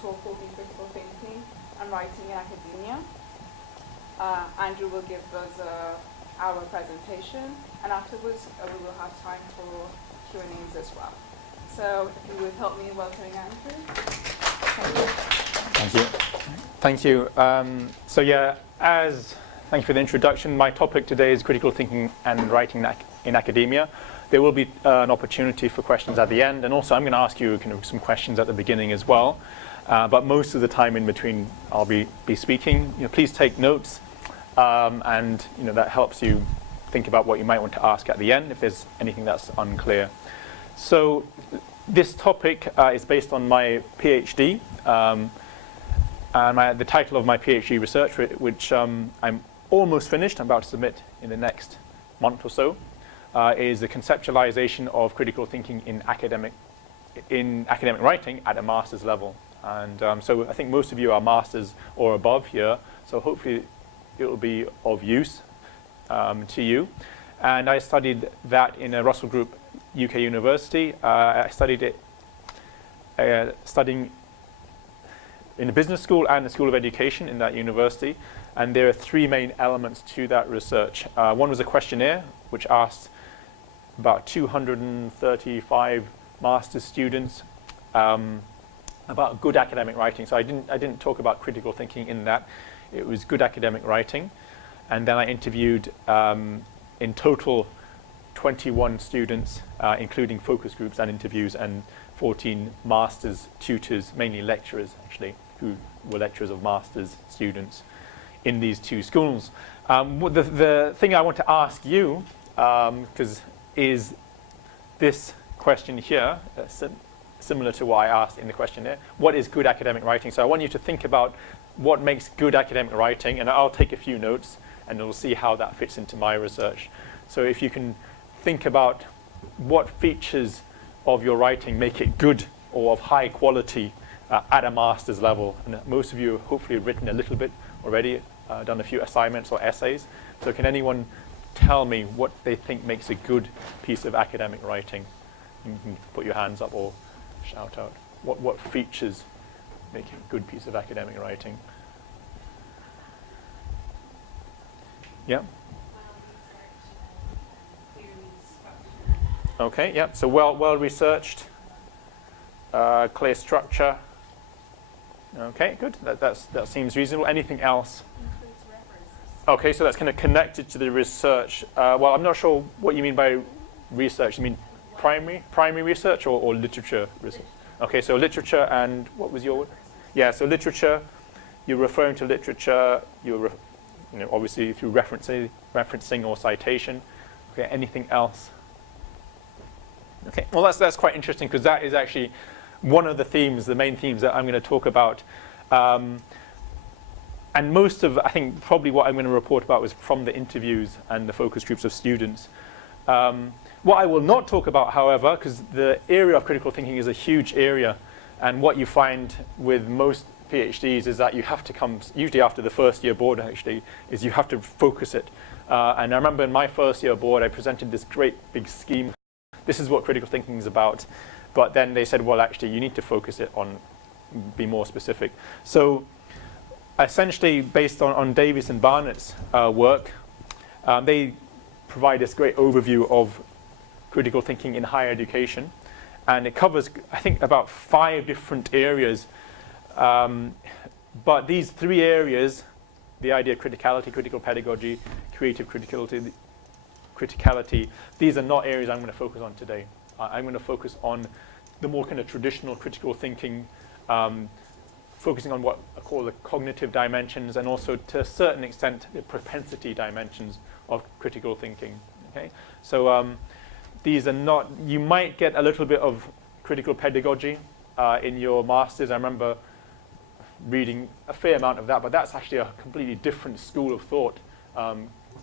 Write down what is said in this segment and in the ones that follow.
talk will be critical thinking and writing in academia. Andrew will give us our presentation, and afterwards we will have time for Q&As as well. So if you would help me in welcoming Andrew. Thank you. Thank you. Thank you. Thank you for the introduction. My topic today is critical thinking and writing in academia. There will be an opportunity for questions at the end, and also I'm going to ask you some questions at the beginning as well. But most of the time in between, I'll be speaking. Please take notes, and that helps you think about what you might want to ask at the end if there's anything that's unclear. So this topic is based on my PhD, and the title of my PhD research, which I'm almost finished, I'm about to submit in the next month or so, is the conceptualization of critical thinking in academic writing at a master's level. And so I think most of you are masters or above here, so hopefully it will be of use to you. And I studied that in a Russell Group UK University. I studied it studying in a business school and the School of Education in that university. And there are three main elements to that research. One was a questionnaire, which asked about 235 master's students about good academic writing. So I didn't talk about critical thinking in that. It was good academic writing. And then I interviewed, in total, 21 students, including focus groups and interviews, and 14 master's tutors, mainly lecturers, actually, who were lecturers of master's students in these two schools. The thing I want to ask you, is this question here, similar to what I asked in the questionnaire. What is good academic writing? So I want you to think about what makes good academic writing, and I'll take a few notes, and we'll see how that fits into my research. So if you can think about what features of your writing make it good or of high quality at a master's level. And most of you have hopefully written a little bit already, done a few assignments or essays. So can anyone tell me what they think makes a good piece of academic writing? You can put your hands up or shout out. What features make a good piece of academic writing? Yeah? Okay, yeah, so well researched, clear structure. Okay, good, that seems reasonable. Anything else? Includes references. Okay, so that's kind of connected to the research. Well, I'm not sure what you mean by research. You mean primary research or literature research? Okay, so literature, and what was your word? Yeah, so literature, you're referring to literature, you're obviously through referencing or citation. Okay, anything else? Okay, well that's quite interesting, because that is actually one of the themes, the main themes that I'm going to talk about. And most of, I think, probably what I'm going to report about was from the interviews and the focus groups of students. What I will not talk about, however, because the area of critical thinking is a huge area, and what you find with most PhDs is that you have to come, usually after the first year board actually, is you have to focus it. And I remember in my first year board, I presented this great big scheme. This is what critical thinking is about. But then they said, well, actually, you need to focus it on, be more specific. So essentially, based on Davies and Barnett's work, they provide this great overview of critical thinking in higher education. And it covers, I think, about 5 different areas. But these 3 areas, the idea of criticality, critical pedagogy, creative criticality, these are not areas I'm going to focus on today. I'm going to focus on the more kind of traditional critical thinking, focusing on what I call the cognitive dimensions, and also to a certain extent the propensity dimensions of critical thinking. Okay, so these are not, you might get a little bit of critical pedagogy in your masters. I remember reading a fair amount of that, but that's actually a completely different school of thought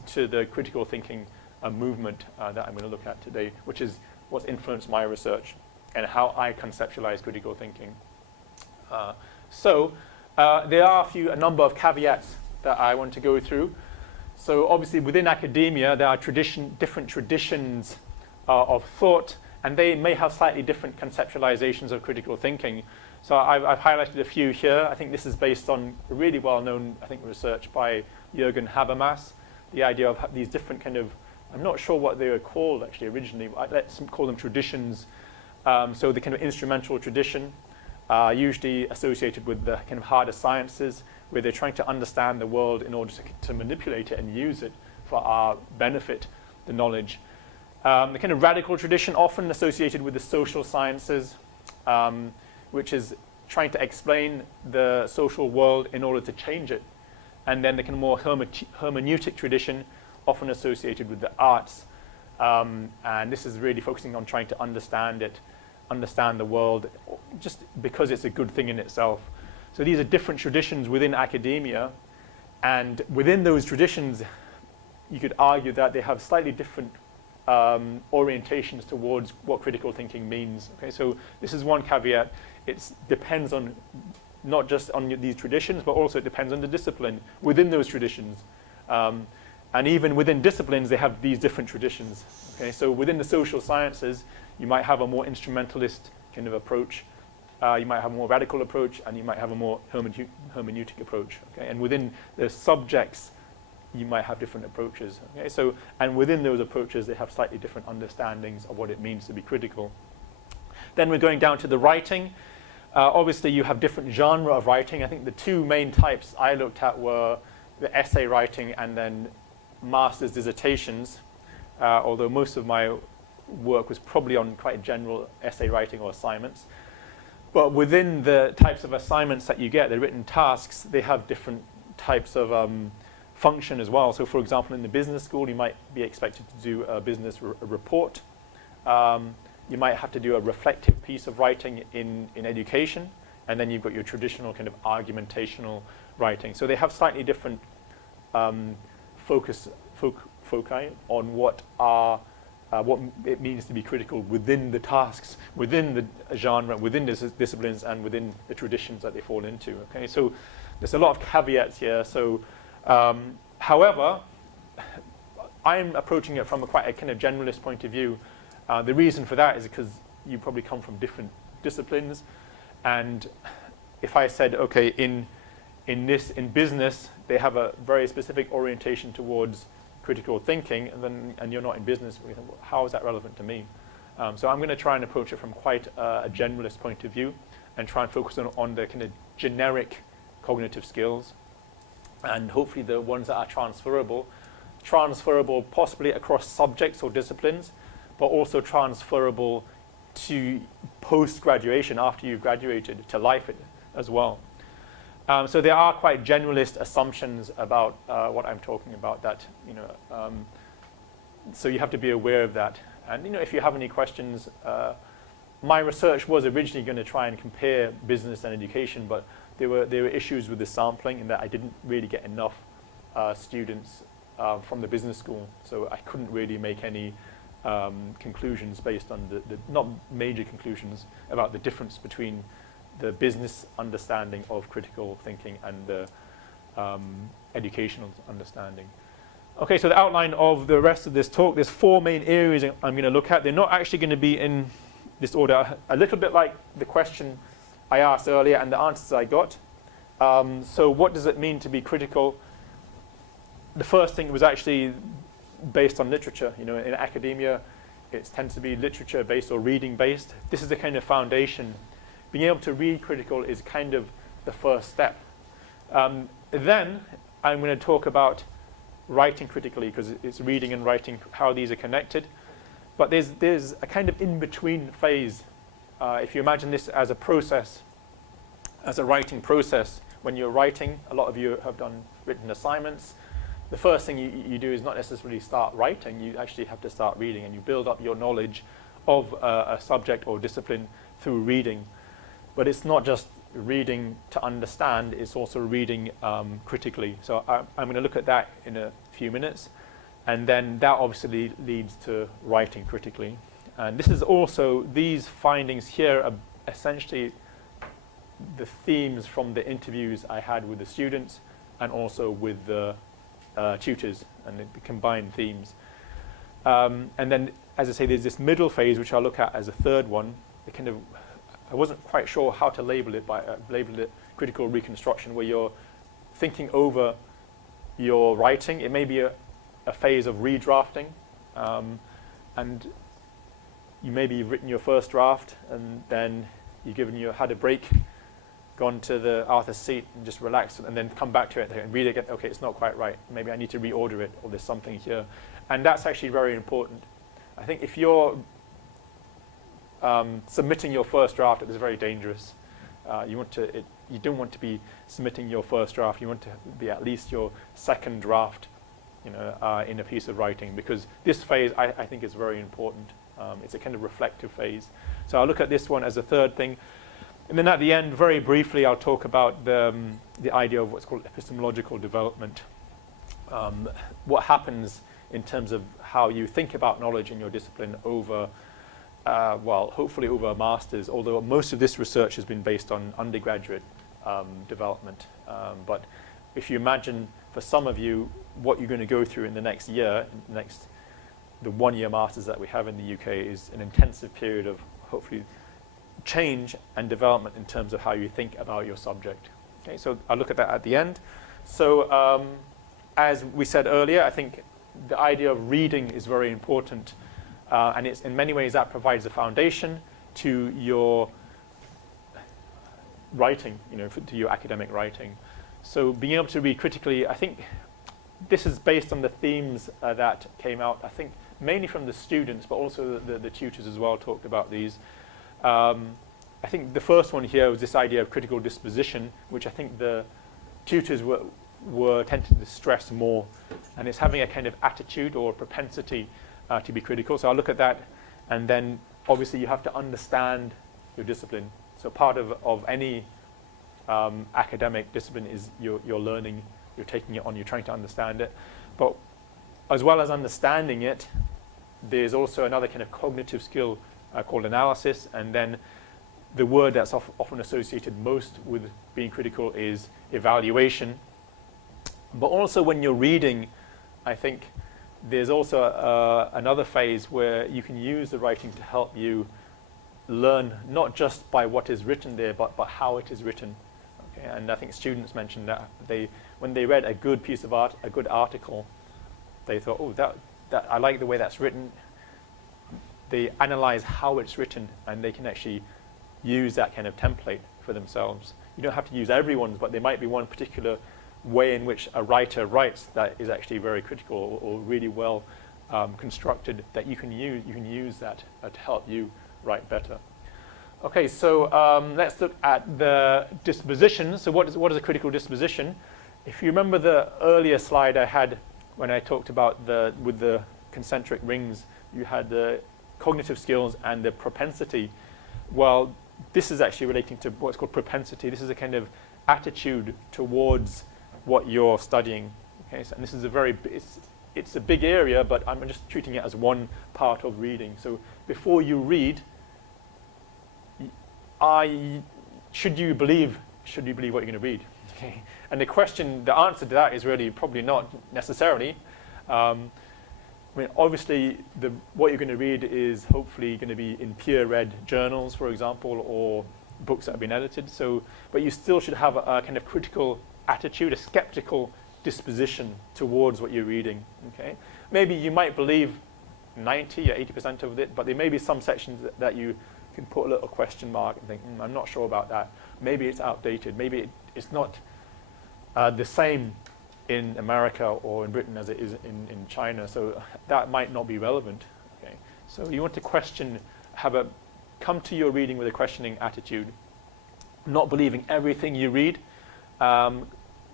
to the critical thinking movement that I'm going to look at today, which is what's influenced my research and how I conceptualize critical thinking. So there are a number of caveats that I want to go through. So obviously within academia, there are different traditions of thought, and they may have slightly different conceptualizations of critical thinking. So I've highlighted a few here. I think this is based on a really well-known, I think, research by Jürgen Habermas. The idea of these different kind of, I'm not sure what they were called actually originally. Let's call them traditions. So the kind of instrumental tradition, usually associated with the kind of harder sciences, where they're trying to understand the world in order to manipulate it and use it for our benefit, the knowledge. The kind of radical tradition, often associated with the social sciences, which is trying to explain the social world in order to change it. And then the kind of more hermeneutic tradition, often associated with the arts. And this is really focusing on trying to understand it, understand the world, just because it's a good thing in itself. So these are different traditions within academia. And within those traditions, you could argue that they have slightly different orientations towards what critical thinking means. Okay, so this is one caveat. It depends on not just on these traditions, but also it depends on the discipline within those traditions. And even within disciplines, they have these different traditions. Okay, so within the social sciences, you might have a more instrumentalist kind of approach. You might have a more radical approach, and you might have a more hermeneutic approach. Okay, and within the subjects, you might have different approaches. Okay, so and within those approaches, they have slightly different understandings of what it means to be critical. Then we're going down to the writing. Obviously, you have different genre of writing. I think the two main types I looked at were the essay writing and then master's dissertations, although most of my work was probably on quite general essay writing or assignments. But within the types of assignments that you get, the written tasks, they have different types of function as well. So for example, in the business school, you might be expected to do a business report. You might have to do a reflective piece of writing in education, and then you've got your traditional kind of argumentational writing. So they have slightly different foci on what it means to be critical within the tasks, within the genre, within the disciplines, and within the traditions that they fall into. Okay, so there's a lot of caveats here. So, however, I'm approaching it from quite a kind of generalist point of view. The reason for that is because you probably come from different disciplines, and if I said, okay, in business they have a very specific orientation towards critical thinking, and you're not in business, well, how is that relevant to me? So I'm going to try and approach it from quite a generalist point of view, and try and focus on the kind of generic cognitive skills, and hopefully the ones that are transferable possibly across subjects or disciplines, but also transferable to post-graduation, after you've graduated, to life as well. So there are quite generalist assumptions about what I'm talking about. That so you have to be aware of that. And if you have any questions, my research was originally going to try and compare business and education, but there were issues with the sampling in that I didn't really get enough students from the business school, so I couldn't really make any conclusions based on the not major conclusions about the difference between the business understanding of critical thinking and the educational understanding. Okay, so the outline of the rest of this talk, there's 4 main areas I'm going to look at. They're not actually going to be in this order, a little bit like the question I asked earlier and the answers I got. So what does it mean to be critical? The first thing was actually based on literature. In academia, it tends to be literature-based or reading-based. This is the kind of foundation. Being able to read critical is kind of the first step. Then I'm going to talk about writing critically, because it's reading and writing, how these are connected. But there's a kind of in-between phase. If you imagine this as a process, as a writing process, when you're writing, a lot of you have written assignments. The first thing you do is not necessarily start writing. You actually have to start reading, and you build up your knowledge of a subject or discipline through reading. But it's not just reading to understand, it's also reading critically. So I'm going to look at that in a few minutes. And then that obviously leads to writing critically. And this is also, these findings here are essentially the themes from the interviews I had with the students and also with the tutors, and the combined themes. And then, as I say, there's this middle phase, which I'll look at as a third one, the kind of I wasn't quite sure how to label it, but labeled it critical reconstruction, where you're thinking over your writing. It may be a phase of redrafting, and you maybe you've written your first draft, and then had a break, gone to the author's seat and just relaxed, and then come back to it and read it again. Okay, it's not quite right. Maybe I need to reorder it, or there's something here. And that's actually very important. I think if you're submitting your first draft, it is very dangerous. You don't want to be submitting your first draft. You want to be at least your second draft, in a piece of writing, because this phase I think is very important. It's a kind of reflective phase. So I'll look at this one as a third thing. And then at the end, very briefly, I'll talk about the idea of what's called epistemological development. What happens in terms of how you think about knowledge in your discipline over, hopefully over a master's, although most of this research has been based on undergraduate development. But if you imagine, for some of you, what you're going to go through in the next year, the one-year masters that we have in the UK is an intensive period of hopefully change and development in terms of how you think about your subject. Okay, so I'll look at that at the end. So as we said earlier, I think the idea of reading is very important, and it's in many ways that provides a foundation to your writing, to your academic writing. So being able to read critically, I think this is based on the themes that came out, I think mainly from the students, but also the tutors as well talked about these. I think the first one here was this idea of critical disposition, which I think the tutors were tending to stress more, and it's having a kind of attitude or propensity to be critical. So I'll look at that, and then obviously you have to understand your discipline. So part of any academic discipline is you're learning, you're taking it on, you're trying to understand it. But as well as understanding it, there's also another kind of cognitive skill called analysis, and then the word that's often associated most with being critical is evaluation. But also when you're reading, I think there's also another phase where you can use the writing to help you learn not just by what is written there, but how it is written. Okay? And I think students mentioned that when they read a good piece of art, a good article, they thought, oh, that I like the way that's written. They analyze how it's written, and they can actually use that kind of template for themselves. You don't have to use everyone's, but there might be one particular way in which a writer writes that is actually very critical or really well constructed that you can use. You can use that to help you write better. Okay, so let's look at the disposition. So what is a critical disposition? If you remember the earlier slide I had when I talked about with the concentric rings, you had the cognitive skills and the propensity. Well, this is actually relating to what's called propensity. This is a kind of attitude towards what you're studying. Okay, so, and this is it's a big area, but I'm just treating it as one part of reading. So before you read, should you believe what you're going to read? Okay, and the answer to that is really probably not necessarily. I mean, obviously, what you're going to read is hopefully going to be in peer-read journals, for example, or books that have been edited. So, but you still should have a kind of critical attitude, a skeptical disposition towards what you're reading. Okay, maybe you might believe 90 or 80% of it, but there may be some sections that you can put a little question mark and think, I'm not sure about that. Maybe it's outdated. Maybe it's not the same in America or in Britain as it is in China, so that might not be relevant. Okay, so you want to come to your reading with a questioning attitude, not believing everything you read.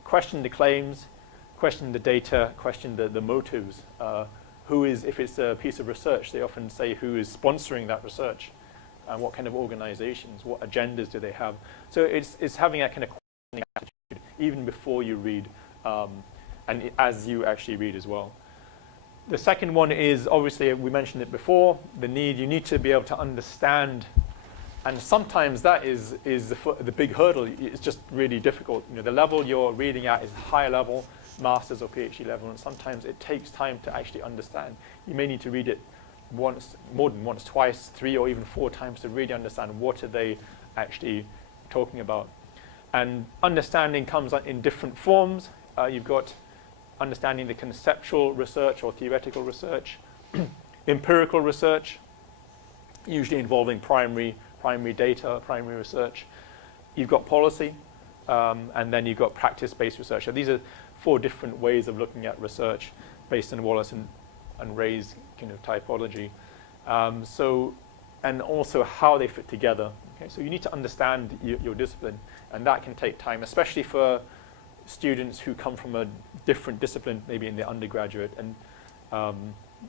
Question the claims, question the data, question the motives. If it's a piece of research, they often say who is sponsoring that research, and what kind of organizations, what agendas do they have. So it's having that kind of questioning attitude even before you read. And as you actually read as well. The second one is, obviously, we mentioned it before, you need to be able to understand, and sometimes that is the big hurdle. It's just really difficult. The level you're reading at is higher level, master's or PhD level, and sometimes it takes time to actually understand. You may need to read it once, more than once, twice, 3 or even 4 times to really understand what are they actually talking about. And understanding comes in different forms. You've got understanding the conceptual research or theoretical research, empirical research, usually involving primary data, primary research. You've got policy, and then you've got practice-based research. So these are 4 different ways of looking at research based on Wallace and Ray's kind of typology. And also how they fit together. Okay? So you need to understand your discipline, and that can take time, especially for students who come from a different discipline, maybe in the undergraduate. And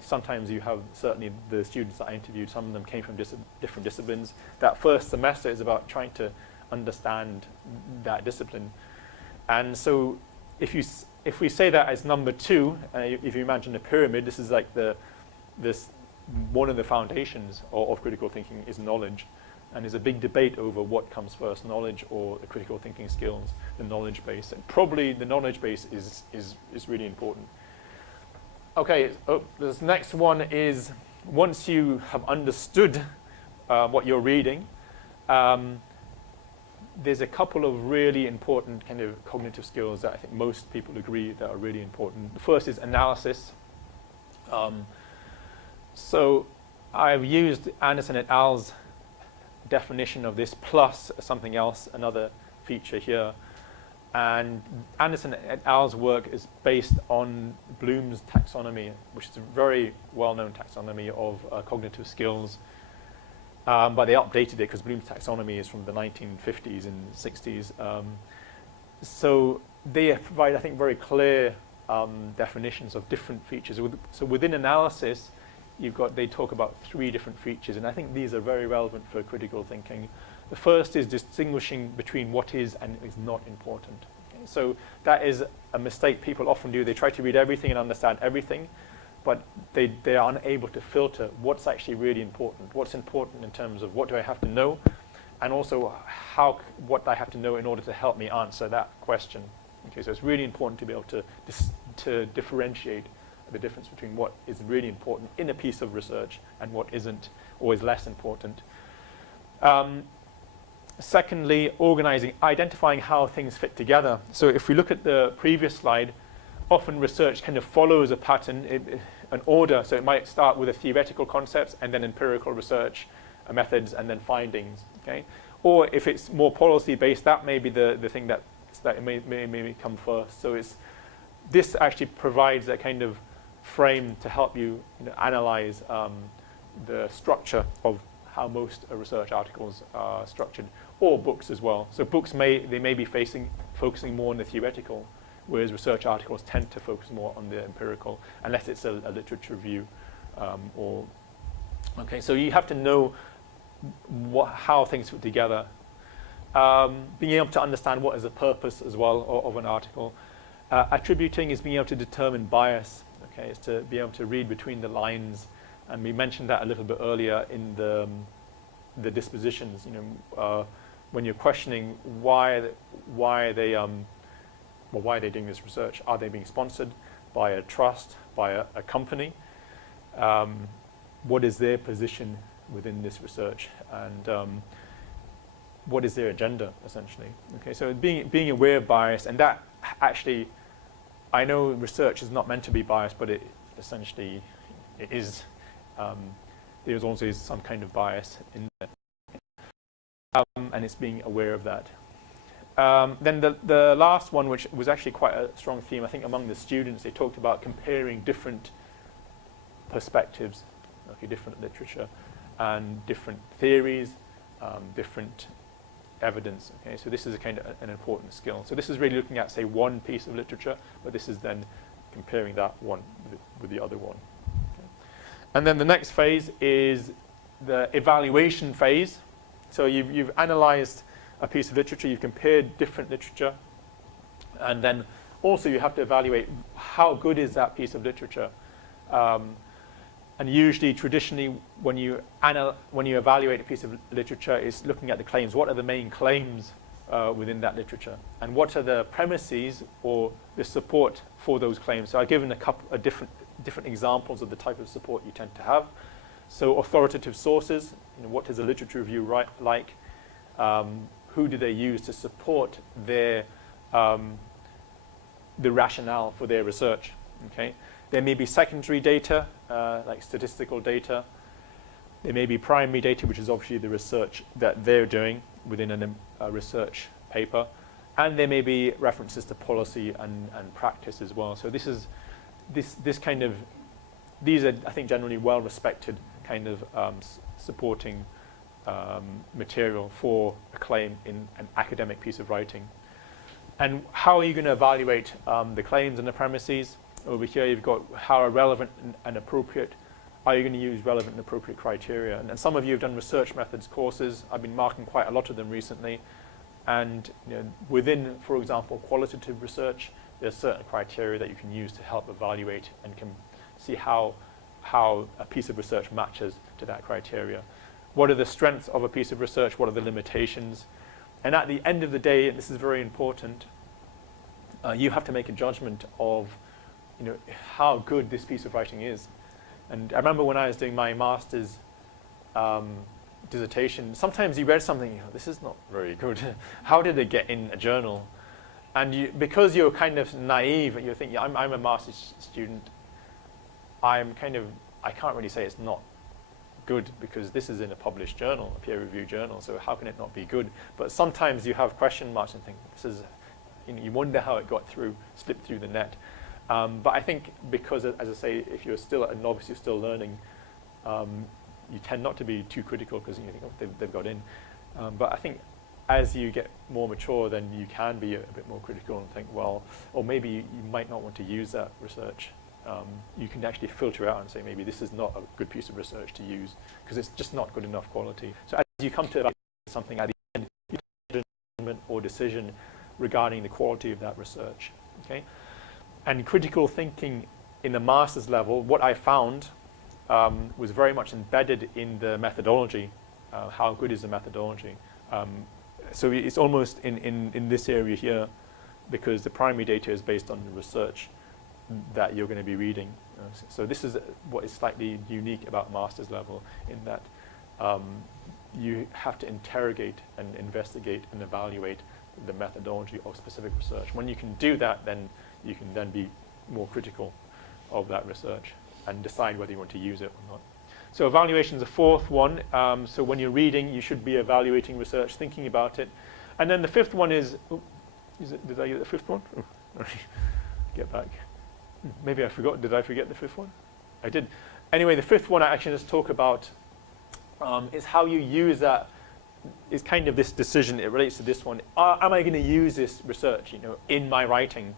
sometimes you have, certainly the students that I interviewed, some of them came from different disciplines. That first semester is about trying to understand that discipline. And so if we say that as number 2, if you imagine a pyramid, this is like one of the foundations of critical thinking is knowledge. And there's a big debate over what comes first, knowledge or the critical thinking skills, the knowledge base. And probably the knowledge base is really important. Okay, this next one is, once you have understood what you're reading, there's a couple of really important kind of cognitive skills that I think most people agree that are really important. The first is analysis. So I've used Anderson et al.'s definition of this plus something else, another feature here. And Anderson et al.'s work is based on Bloom's taxonomy, which is a very well-known taxonomy of cognitive skills. But they updated it because Bloom's taxonomy is from the 1950s and 60s. So they provide, I think, very clear definitions of different features. So within analysis, they talk about 3 different features, and I think these are very relevant for critical thinking. The first is distinguishing between what is and is not important. Okay? So that is a mistake people often do. They try to read everything and understand everything, but they are unable to filter what's actually really important. What's important in terms of what do I have to know, and also what I have to know in order to help me answer that question. Okay, so it's really important to be able to differentiate the difference between what is really important in a piece of research and what isn't, or is less important. Secondly, identifying how things fit together. So if we look at the previous slide, often research kind of follows a pattern, an order. So it might start with a theoretical concepts and then empirical research methods and then findings. Okay? Or if it's more policy-based, that may be the thing that may come first. So this actually provides a kind of frame to help you, analyze the structure of how most research articles are structured, or books as well. So books may be focusing more on the theoretical, whereas research articles tend to focus more on the empirical, unless it's a literature review. Okay, so you have to know how things fit together. Being able to understand what is the purpose as well of an article. Attributing is being able to determine bias. Okay, it's to be able to read between the lines, and we mentioned that a little bit earlier in the dispositions. When you're questioning why are they doing this research? Are they being sponsored by a trust, by a company? What is their position within this research, and what is their agenda, essentially? Okay, so being aware of bias, and that actually, I know research is not meant to be biased, but it essentially it is. There's also some kind of bias in there, and it's being aware of that. Then the last one, which was actually quite a strong theme, I think, among the students, they talked about comparing different perspectives, okay, different literature, and different theories, different evidence. Okay, so this is a kind of an important skill. So this is really looking at, say, one piece of literature, but this is then comparing that one with the other one. Okay. And then the next phase is the evaluation phase. So you've analyzed a piece of literature, you've compared different literature, and then also you have to evaluate how good is that piece of literature. And usually, traditionally, when you evaluate a piece of literature, it's looking at the claims. What are the main claims within that literature, and what are the premises or the support for those claims? So I've given a couple of different examples of the type of support you tend to have. So authoritative sources, what is a literature review like? Who do they use to support their the rationale for their research? Okay, there may be secondary data like statistical data. There may be primary data, which is obviously the research that they're doing within a research paper, and there may be references to policy and practice as well. So these are, I think, generally well-respected kind of supporting material for a claim in an academic piece of writing. And how are you going to evaluate the claims and the premises? Over here, you've got how are relevant and appropriate. Are you going to use relevant and appropriate criteria? And some of you have done research methods courses. I've been marking quite a lot of them recently. And within, for example, qualitative research, there's certain criteria that you can use to help evaluate and can see how a piece of research matches to that criteria. What are the strengths of a piece of research? What are the limitations? And at the end of the day, and this is very important, you have to make a judgment of how good this piece of writing is. And I remember when I was doing my master's dissertation, sometimes you read something, this is not very good. How did it get in a journal? And because you're kind of naive, you're thinking, I'm a master's student, I can't really say it's not good because this is in a published journal, a peer-reviewed journal, so how can it not be good? But sometimes you have question marks and think, this is, you wonder how it got through, slipped through the net. But I think because, as I say, if you're still a novice, you're still learning, you tend not to be too critical because you think, oh, they've got in. But I think as you get more mature, then you can be a bit more critical and think, well, or maybe you might not want to use that research. You can actually filter out and say, maybe this is not a good piece of research to use because it's just not good enough quality. So as you come to evaluate something at the end, you take a judgment or decision regarding the quality of that research. Okay? And critical thinking in the master's level, what I found was very much embedded in the methodology. How good is the methodology? So it's almost in this area here, because the primary data is based on the research that you're going to be reading. So this is what is slightly unique about master's level, in that you have to interrogate and investigate and evaluate the methodology of specific research. When you can do that, then you can then be more critical of that research and decide whether you want to use it or not. So evaluation is the fourth one. So when you're reading, you should be evaluating research, thinking about it. And then the fifth one is, did I get the fifth one? Oh, get back. Maybe I forgot. Did I forget the fifth one? I did. Anyway, the fifth one I actually just talk about is how you use that. Is kind of this decision. It relates to this one. Am I going to use this research, in my writing?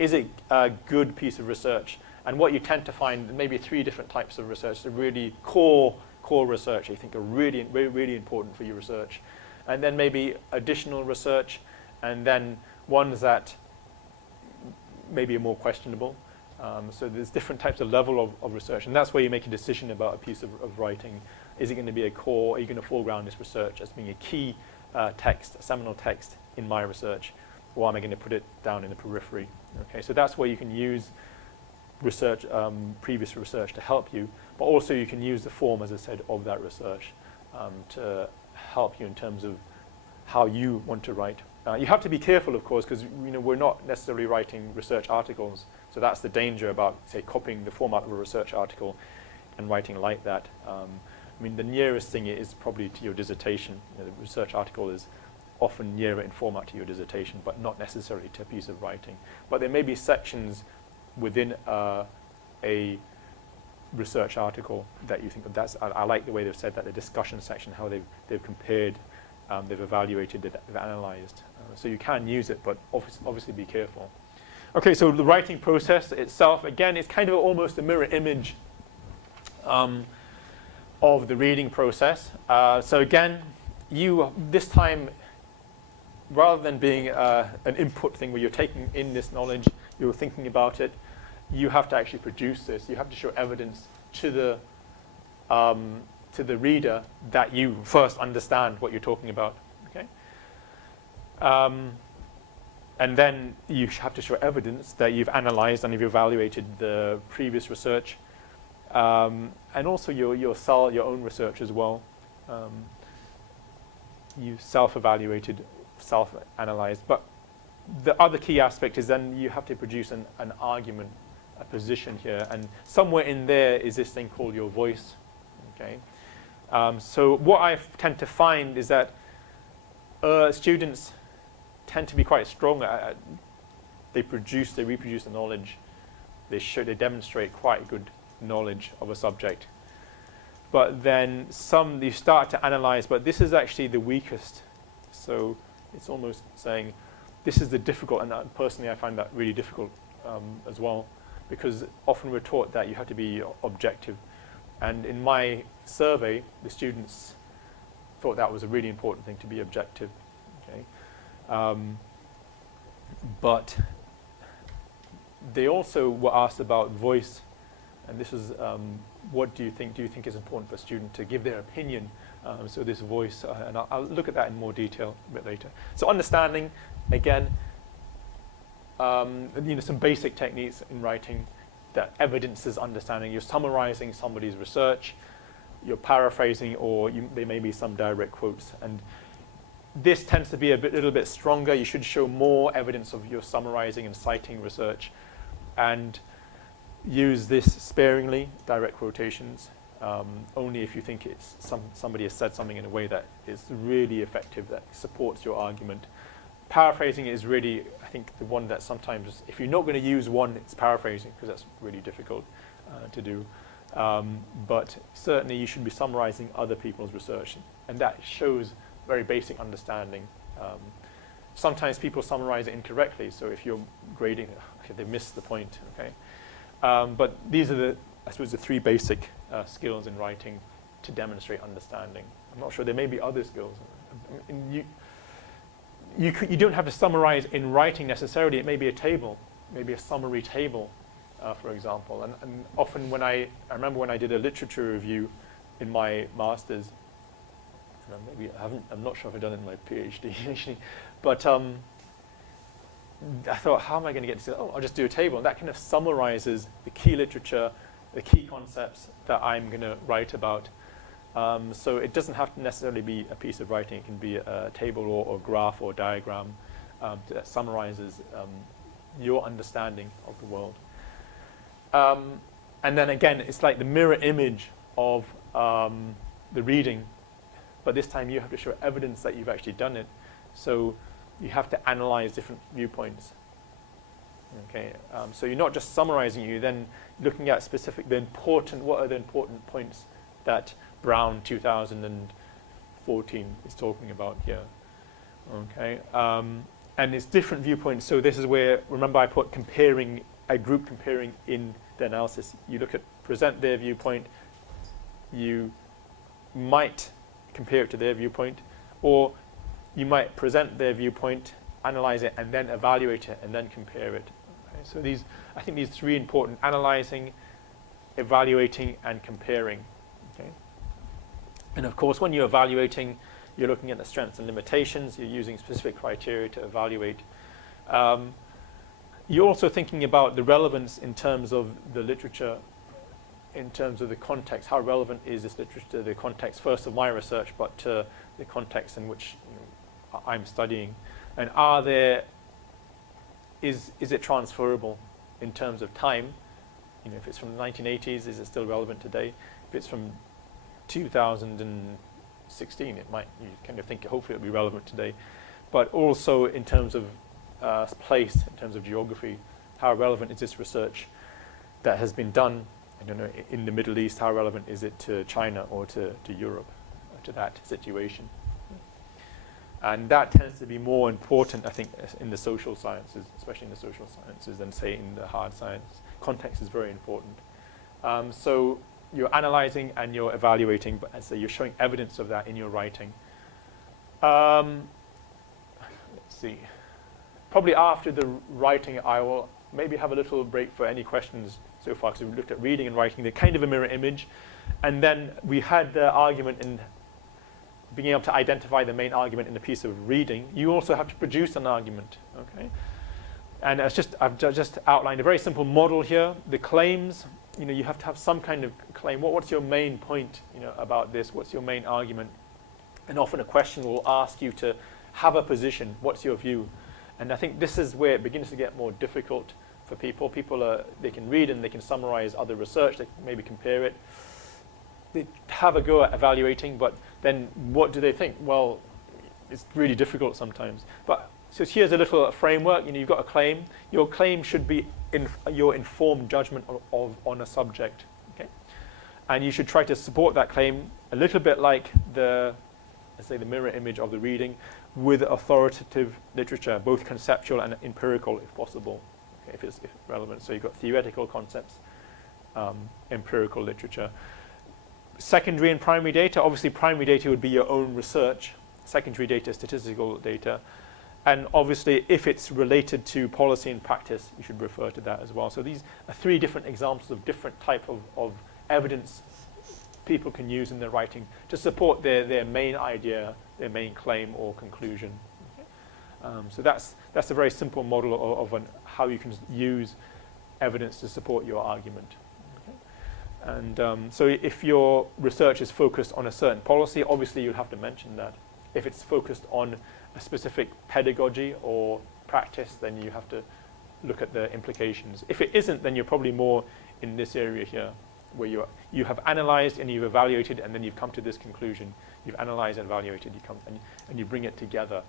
Is it a good piece of research? And what you tend to find, maybe three different types of research. The really core research, I think, are really, really important for your research. And then maybe additional research, and then ones that maybe are more questionable. So there's different types of level of research, and that's where you make a decision about a piece of writing. Is it going to be a core? Are you going to foreground this research as being a key text, a seminal text in my research, or am I going to put it down in the periphery? Okay, so that's where you can use research, previous research to help you, but also you can use the form, as I said, of that research to help you in terms of how you want to write. You have to be careful, of course, because we're not necessarily writing research articles, so that's the danger about, say, copying the format of a research article and writing like that. The nearest thing is probably to your dissertation. The research article is often nearer in format to your dissertation, but not necessarily to a piece of writing. But there may be sections within a research article that you think I like the way they've said that, the discussion section, how they've compared, they've evaluated, they've analyzed. So you can use it, but obviously be careful. Okay, so the writing process itself, again, it's kind of almost a mirror image of the reading process. So again, this time, rather than being an input thing where you're taking in this knowledge, you're thinking about it, you have to actually produce this. You have to show evidence to the reader that you first understand what you're talking about. Okay, and then you have to show evidence that you've analyzed and you've evaluated the previous research, and also your own research as well. you self-evaluated, self-analyzed. But the other key aspect is then you have to produce an argument, a position here, and somewhere in there is this thing called your voice. Okay. So what I tend to find is that students tend to be quite strong. They reproduce the knowledge. They demonstrate quite good knowledge of a subject. But then some, you start to analyze, but this is actually the weakest. So it's almost saying, this is the difficult, and personally I find that really difficult as well, because often we're taught that you have to be objective. And in my survey, the students thought that was a really important thing, to be objective. Okay? But they also were asked about voice, and this is, what do you think? Do you think is important for a student to give their opinion? So this voice, and I'll look at that in more detail a bit later. So understanding, again, some basic techniques in writing that evidences understanding. You're summarizing somebody's research, you're paraphrasing, or there may be some direct quotes. And this tends to be little bit stronger. You should show more evidence of your summarizing and citing research, and use this sparingly, direct quotations, only if you think it's somebody has said something in a way that is really effective, that supports your argument. Paraphrasing is really, I think, the one that sometimes, if you're not going to use one, it's paraphrasing, because that's really difficult to do. But certainly you should be summarizing other people's research, and that shows very basic understanding. Sometimes people summarize it incorrectly, so if you're grading, okay, they missed the point. Okay, but these are I suppose, the three basic skills in writing to demonstrate understanding. I'm not sure, there may be other skills. You don't have to summarize in writing necessarily. It may be a table, maybe a summary table, for example. And often I remember when I did a literature review in my master's, I'm not sure if I've done it in my PhD actually, but I thought, how am I going to get to, I'll just do a table. And that kind of summarizes the key literature, the key concepts that I'm going to write about. So it doesn't have to necessarily be a piece of writing. It can be a table or graph or diagram that summarizes your understanding of the world. And then again, it's like the mirror image of the reading, but this time you have to show evidence that you've actually done it. So you have to analyze different viewpoints. Okay, so you're not just summarizing, you're then looking at what are the important points that Brown 2014 is talking about here. Okay, and it's different viewpoints. So this is where, remember I put comparing, a group comparing in the analysis. You look at, present their viewpoint, you might compare it to their viewpoint, or you might present their viewpoint, analyze it, and then evaluate it, and then compare it. Okay, so I think these three important: analyzing, evaluating, and comparing. Okay. And of course, when you're evaluating, you're looking at the strengths and limitations. You're using specific criteria to evaluate. You're also thinking about the relevance in terms of the literature, in terms of the context. How relevant is this literature to the context, first of my research, but to the context in which I'm studying? And is it transferable in terms of time? If it's from the 1980s, is it still relevant today? If it's from 2016, you kind of think hopefully it'll be relevant today. But also in terms of place, in terms of geography, how relevant is this research that has been done, I don't know, in the Middle East? How relevant is it to China or to Europe, to that situation? And that tends to be more important, I think, in the social sciences, especially in the social sciences, than say in the hard science. Context is very important. So you're analyzing and you're evaluating, but so you're showing evidence of that in your writing. Let's see. Probably after the writing, I will maybe have a little break for any questions so far, because we've looked at reading and writing. They're kind of a mirror image. And then we had the argument in being able to identify the main argument in a piece of reading. You also have to produce an argument. Okay. And I've just outlined a very simple model here. The claims, you have to have some kind of claim. What's your main point, about this? What's your main argument? And often a question will ask you to have a position. What's your view? And I think this is where it begins to get more difficult for people. They can read and they can summarize other research, they can maybe compare it. They have a go at evaluating, but then what do they think? Well, it's really difficult sometimes. But so here's a little framework. You've got a claim. Your claim should be your informed judgment on a subject. Okay? And you should try to support that claim a little bit like let's say the mirror image of the reading, with authoritative literature, both conceptual and empirical if possible, okay, if relevant. So you've got theoretical concepts, empirical literature. Secondary and primary data, obviously primary data would be your own research, secondary data, statistical data, and obviously if it's related to policy and practice, you should refer to that as well. So these are 3 different examples of different type of evidence people can use in their writing to support their main idea, their main claim or conclusion. Okay? So that's a very simple model of how you can use evidence to support your argument. Okay? And so if your research is focused on a certain policy, obviously you'll have to mention that. If it's focused on a specific pedagogy or practice, then you have to look at the implications. If it isn't, then you're probably more in this area here, where you have analyzed and you've evaluated, and then you've come to this conclusion. You've analyzed and evaluated, and you bring it together.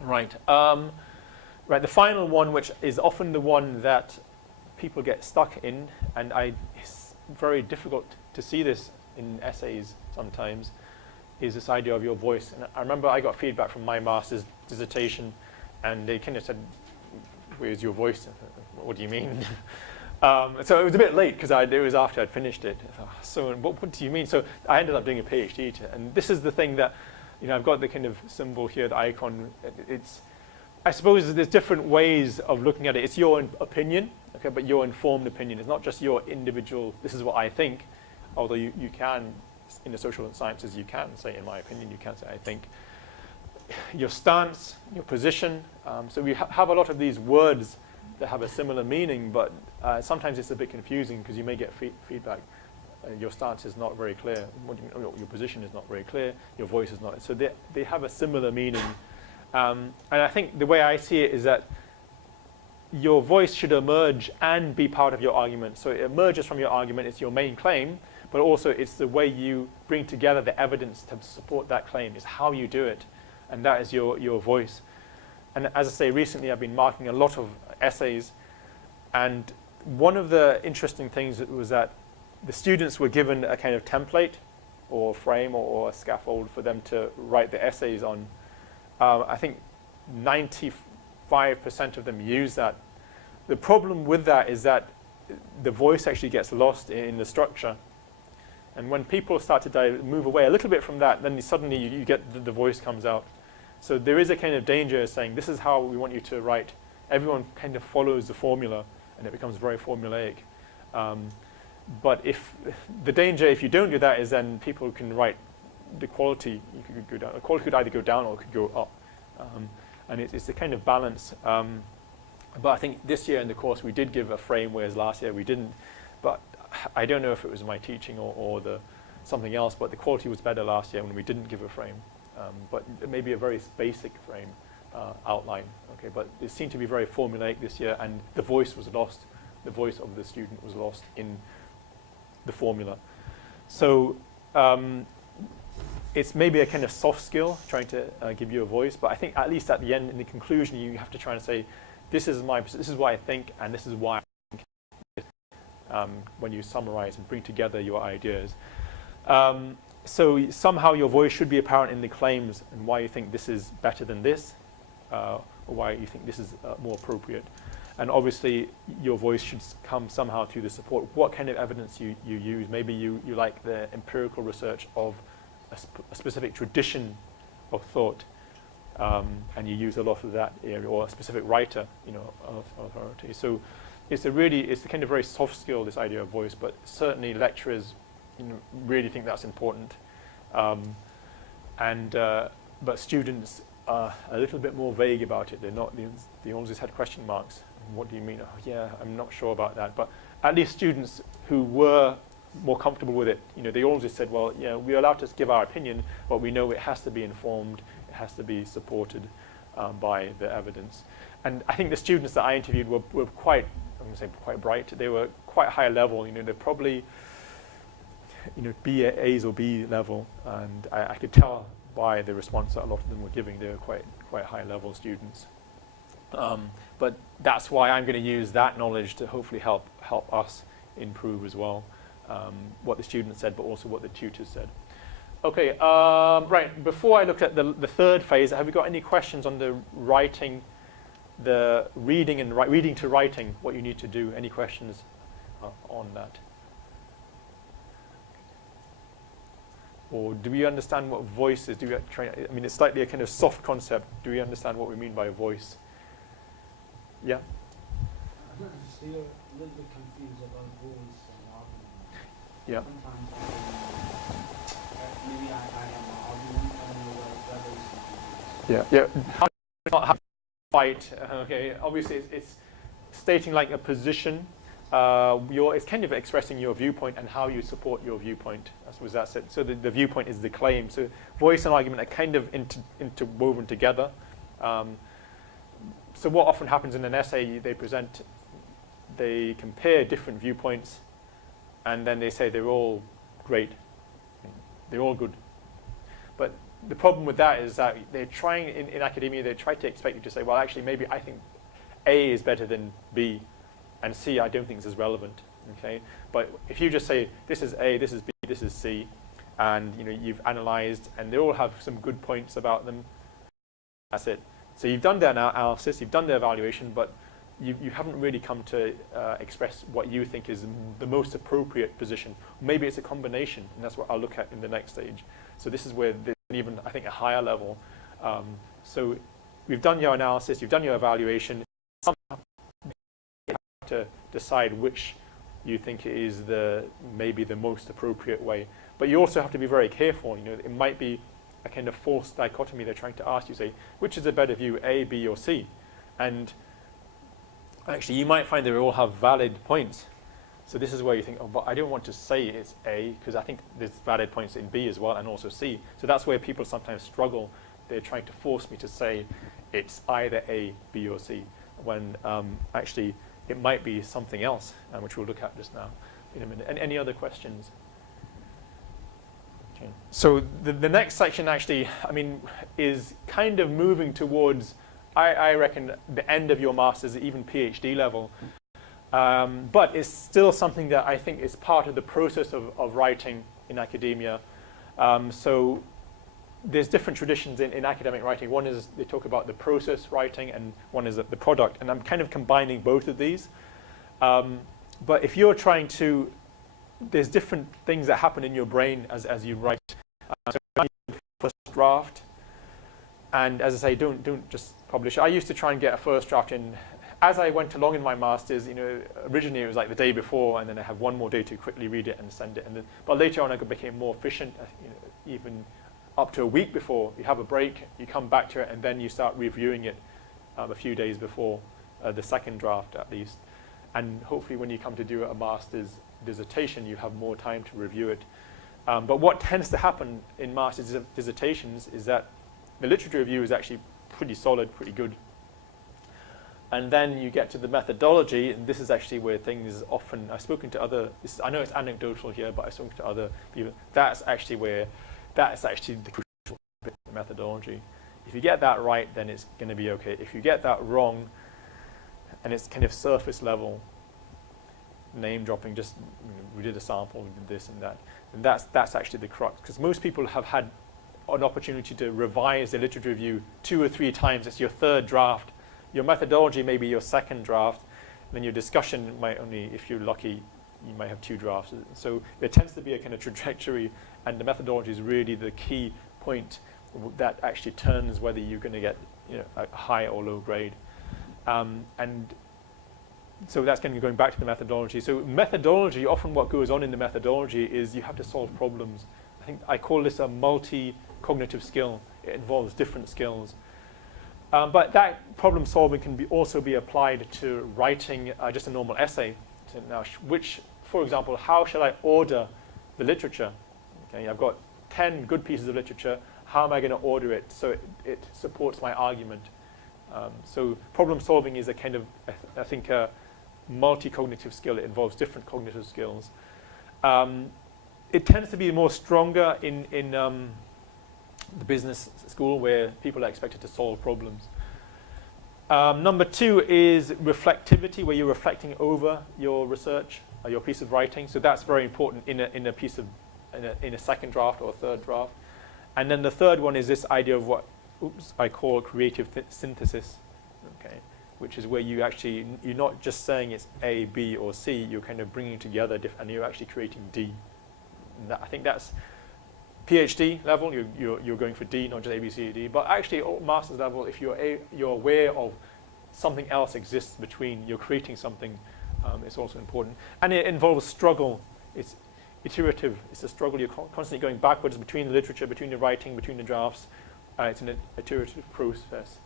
Right. Right. The final one, which is often the one that people get stuck in, and it's very difficult to see this in essays sometimes, is this idea of your voice. And I remember I got feedback from my master's dissertation, and they kind of said, "Where's your voice?" What do you mean? So it was a bit late because it was after I'd finished it. So what do you mean? So I ended up doing a PhD, and this is the thing that, I've got the kind of symbol here, the icon. I suppose there's different ways of looking at it. It's your opinion, okay, but your informed opinion. It's not just your individual, this is what I think, although you can, in the social sciences, you can say, in my opinion, you can say, I think. Your stance, your position. So we have a lot of these words that have a similar meaning, but sometimes it's a bit confusing because you may get feedback. Your stance is not very clear. Your position is not very clear. Your voice is not. So they have a similar meaning. And I think the way I see it is that your voice should emerge and be part of your argument. So it emerges from your argument. It's your main claim, but also it's the way you bring together the evidence to support that claim. It's how you do it, and that is your voice. And as I say, recently I've been marking a lot of essays, and one of the interesting things was that the students were given a kind of template or frame or a scaffold for them to write the essays on. I think 95% of them use that. The problem with that is that the voice actually gets lost in the structure. And when people start to move away a little bit from that, then suddenly you get the voice comes out. So there is a kind of danger saying, this is how we want you to write. Everyone kind of follows the formula, and it becomes very formulaic. But the danger, if you don't do that, is then people can write the quality. You could go down. The quality could either go down or it could go up, and it's a kind of balance. But I think this year in the course we did give a frame, whereas last year we didn't. But I don't know if it was my teaching or something else. But the quality was better last year when we didn't give a frame. But maybe a very basic frame outline. Okay, but it seemed to be very formulaic this year, and the voice was lost. The voice of the student was lost in the formula. So it's maybe a kind of soft skill trying to give you a voice, but I think at least at the end, in the conclusion, you have to try and say, this is what I think, and this is why I think. When you summarize and bring together your ideas. So somehow your voice should be apparent in the claims and why you think this is better than this, or why you think this is more appropriate. And obviously your voice should come somehow through the support. What kind of evidence you use. Maybe you like the empirical research of a specific tradition of thought, and you use a lot of that area, or a specific writer, of authority. So it's the kind of very soft skill, this idea of voice, but certainly lecturers really think that's important. But students are a little bit more vague about it. They always had question marks. What do you mean? Oh, yeah, I'm not sure about that. But at least students who were more comfortable with it. They always just said, well, we're allowed to give our opinion, but we know it has to be informed, it has to be supported by the evidence. And I think the students that I interviewed were quite, I'm going to say quite bright. They were quite high level. They're probably, A's or B level, and I could tell by the response that a lot of them were giving. They were quite high level students. But that's why I'm going to use that knowledge to hopefully help us improve as well, what the students said, but also what the tutors said. Okay, right, before I look at the third phase, have you got any questions on the writing, the reading and reading to writing, what you need to do? Any questions on that? Or do we understand what voice is? I mean, it's slightly a kind of soft concept. Do we understand what we mean by voice? Yeah? I'm still a little bit confused about voice and argument. Yeah. Sometimes maybe I have an argument and whether it's Yeah. Not have to fight. Okay. Obviously, it's stating like a position. It's kind of expressing your viewpoint and how you support your viewpoint. Was that said? So the viewpoint is the claim. So voice and argument are kind of interwoven together. So what often happens in an essay, they compare different viewpoints, and then they say they're all great, they're all good. But the problem with that is that they're trying, in academia, they try to expect you to say, well, actually, maybe I think A is better than B, and C I don't think is as relevant. Okay? But if you just say, this is A, this is B, this is C, and you've analyzed, and they all have some good points about them, that's it. So you've done their analysis, you've done their evaluation, but you haven't really come to express what you think is the most appropriate position. Maybe it's a combination, and that's what I'll look at in the next stage. So this is where there's even, I think, a higher level. So we've done your analysis, you've done your evaluation. You have to decide which you think is maybe the most appropriate way. But you also have to be very careful. It might be a kind of false dichotomy they're trying to ask you, say, which is a better view, A, B, or C? And actually, you might find they all have valid points. So this is where you think, oh, but I don't want to say it's A, because I think there's valid points in B as well, and also C. So that's where people sometimes struggle. They're trying to force me to say it's either A, B, or C, when actually it might be something else, which we'll look at just now in a minute. And any other questions? Okay. So the next section actually, is kind of moving towards, I reckon, the end of your master's, even PhD level. But it's still something that I think is part of the process of writing in academia. So there's different traditions in academic writing. One is they talk about the process writing, and one is the product. And I'm kind of combining both of these. But if you're trying to, there's different things that happen in your brain as you write. So first draft, and as I say, don't just publish. I used to try and get a first draft in. As I went along in my master's, originally it was like the day before, and then I have one more day to quickly read it and send it. But later on, I became more efficient. Even up to a week before, you have a break, you come back to it, and then you start reviewing it a few days before the second draft, at least. And hopefully, when you come to do a master's dissertation, you have more time to review it. But what tends to happen in master's dissertations is that the literature review is actually pretty solid, pretty good. And then you get to the methodology, and this is actually where things often, I've spoken to other, I know it's anecdotal here, but I've spoken to other people, that's actually the crucial bit of the methodology. If you get that right, then it's going to be okay. If you get that wrong, and it's kind of surface level, name dropping, just we did a sample, we did this and that, and that's actually the crux, because most people have had an opportunity to revise the literature review 2 or 3 times. It's your third draft. Your methodology may be your second draft, and then your discussion might only, if you're lucky, you might have 2 drafts. So there tends to be a kind of trajectory, and the methodology is really the key point that actually turns whether you're going to get a high or low grade. And so that's kind of going back to the methodology. So methodology, often what goes on in the methodology is you have to solve problems. I think I call this a multi-cognitive skill. It involves different skills. But that problem solving can also be applied to writing just a normal essay. So now, which for example, how shall I order the literature? Okay, I've got 10 good pieces of literature. How am I going to order it so it supports my argument? So problem solving is a kind of, I think, a multi-cognitive skill. It involves different cognitive skills. It tends to be more stronger in the business school where people are expected to solve problems. Number 2 is reflectivity, where you're reflecting over your research, your piece of writing. So that's very important in a piece of, in a second draft or a third draft. And then the third one is this idea of what I call creative synthesis, okay, which is where you actually, you're not just saying it's A, B, or C, you're kind of bringing together, and you're actually creating D. I think that's PhD level, you're going for D, not just A, B, C, D. But actually, at master's level, if you're aware of something else exists between, you're creating something, it's also important. And it involves struggle. It's iterative. It's a struggle. You're constantly going backwards between the literature, between the writing, between the drafts. It's an iterative process.